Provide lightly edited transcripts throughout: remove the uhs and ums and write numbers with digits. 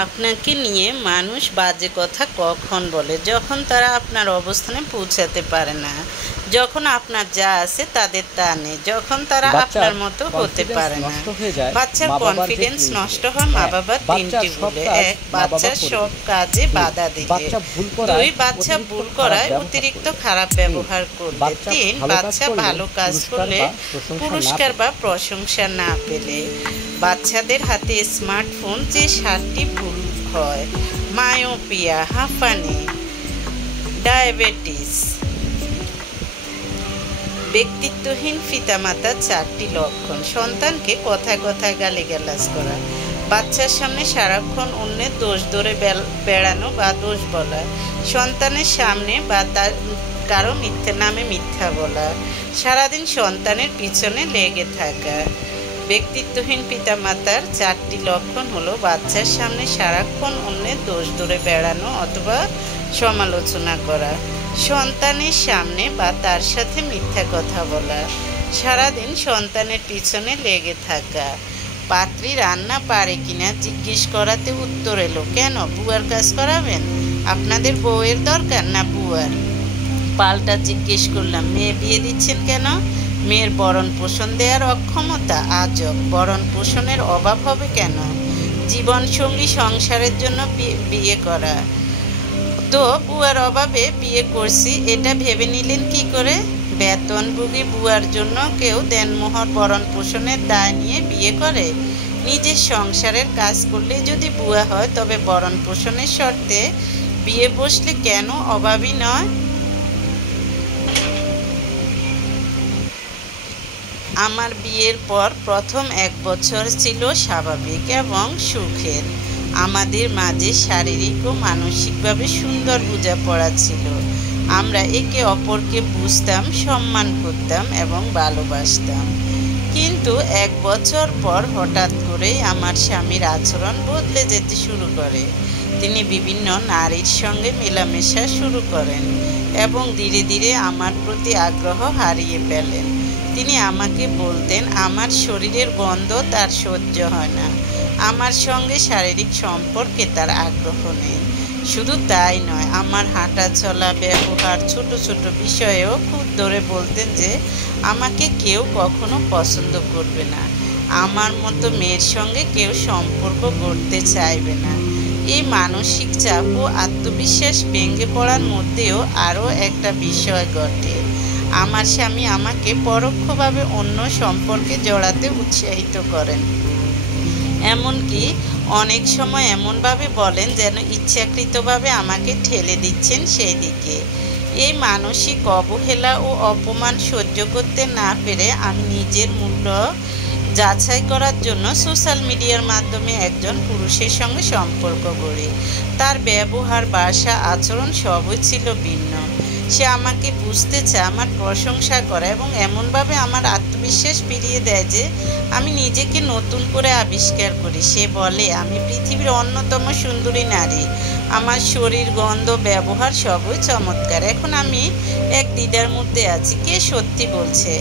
আপনাকে নিয়ে মানুষ বাজে কথা কখন বলে? যখন তারা আপনার অবস্থানে পৌঁছাতে পারে না, যখন আপনার যা আছে তাদের তা নেই, যখন তারা আপনার মতো হতে পারে না। বাচ্চার কনফিডেন্স নষ্ট হয় মা বাবার তিনটি ভুলে: 1, বাচ্চার সব কাজে বাধা দিলে; 2, বাচ্চা ভুল করায় অতিরিক্ত খারাপ ব্যবহার করলে; 3, বাচ্চা ভালো কাজ করলে পুরস্কার বা প্রশংসা না পেলে। বাচ্চাদের হাতে স্মার্টফোন যে 7টি ভুল হয়: মায়োপিয়া, হাঁপানি, ডায়াবেটিস। ব্যক্তিত্বহীন পিতামাতার 4টি লক্ষণ: সন্তানকে কথায় কথায় গালিগালাজ করা; বাচ্চার সামনে সারাক্ষণ অন্যের দোষ ধরে বেড়ানো বা দোষ বলা; সন্তানের সামনে বা তার কারো নামে মিথ্যা বলা; সারাদিন সন্তানের পিছনে লেগে থাকা। ব্যক্তিত্বহীন পিতামাতার 4টি লক্ষণ হলো: বাচ্চার সামনে সারাক্ষণ অন্যের দোষ ধরে বেড়ানো অথবা সমালোচনা করা; সন্তানের সামনে বা তার সাথে মিথ্যা কথা বলা; সারাদিন সন্তানের পিছনে লেগে থাকা। পাত্রী রান্না পারে কিনা জিজ্ঞেস করাতে উত্তর এলো: কেন, বুয়ার কাজ করাবেন? আপনাদের বউয়ের দরকার না বুয়ার? পাল্টা জিজ্ঞেস করলাম: মেয়ে বিয়ে দিচ্ছেন কেন? মেয়ের ভরণ পোষণ দেওয়ার অক্ষমতা? আজব, ভরণ পোষণের অভাব হবে কেন? জীবনসঙ্গী সংসারের জন্য বিয়ে করা, তো বুয়ার অভাবে বিয়ে করছি এটা ভেবে নিলেন কি করে? বেতনভোগী বুয়ার জন্য কেউ দেনমোহর ভরণ পোষণের দায় নিয়ে বিয়ে করে? নিজের সংসারের কাজ করলে যদি বুয়া হয় তবে ভরণ পোষণের শর্তে বিয়ে বসলে কেন অভাবী নয়? আমার বিয়ের পর প্রথম 1 বছর ছিল স্বাভাবিক এবং সুখের। আমাদের মাঝে শারীরিক ও মানসিকভাবে সুন্দর বোঝাপড়া ছিল। আমরা একে অপরকে বুঝতাম, সম্মান করতাম এবং ভালোবাসতাম। কিন্তু 1 বছর পর হঠাৎ করেই আমার স্বামীর আচরণ বদলে যেতে শুরু করে। তিনি বিভিন্ন নারীর সঙ্গে মেলামেশা শুরু করেন এবং ধীরে ধীরে আমার প্রতি আগ্রহ হারিয়ে ফেলেন। তিনি আমাকে বলতেন আমার শরীরের গন্ধ তার সহ্য হয় না, আমার সঙ্গে শারীরিক সম্পর্কে তার আগ্রহ নেই। শুধু তাই নয়, আমার হাঁটা চলা, ব্যবহার, ছোট ছোট বিষয়েও খুব ধরে বলতেন যে আমাকে কেউ কখনো পছন্দ করবে না, আমার মতো মেয়ের সঙ্গে কেউ সম্পর্ক গড়তে চাইবে না। এই মানসিক চাপ ও আত্মবিশ্বাস ভেঙে পড়ার মধ্যেও আরও একটা বিষয় ঘটে। আমার স্বামী আমাকে পরোক্ষভাবে অন্য সম্পর্কে জড়াতে উৎসাহিত করেন। এমনকি অনেক সময় এমনভাবে বলেন যেন ইচ্ছাকৃতভাবে আমাকে ঠেলে দিচ্ছেন সেই দিকে। এই মানসিক অবহেলা ও অপমান সহ্য করতে না পেরে আমি নিজের মূল্য যাচাই করার জন্য সোশ্যাল মিডিয়ার মাধ্যমে একজন পুরুষের সঙ্গে সম্পর্ক গড়ি। তার ব্যবহার, ভাষা, আচরণ সবই ছিল ভিন্ন। সে আমাকে বুঝতে চায়, আমার প্রশংসা করে এবং এমনভাবে আমার আত্মবিশ্বাস ফিরিয়ে দেয় যে আমি নিজেকে নতুন করে আবিষ্কার করি। সে বলে আমি পৃথিবীর অন্যতম সুন্দরী নারী, আমার শরীর, গন্ধ, ব্যবহার সবই চমৎকার। এখন আমি এক দ্বিধার মধ্যে আছি, কে সত্যি বলছে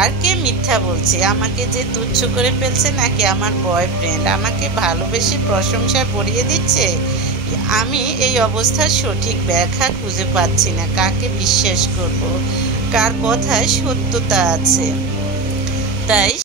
আর কে মিথ্যা বলছে? আমাকে যে তুচ্ছ করে ফেলছে নাকি আমার বয়ফ্রেন্ড আমাকে ভালোবেসে প্রশংসায় ভরিয়ে দিচ্ছে? আমি এই অবস্থার সঠিক ব্যাখ্যা খুঁজে পাচ্ছি না। কাকে বিশ্বাস করব, কার কথায় সত্যতা আছে? তাই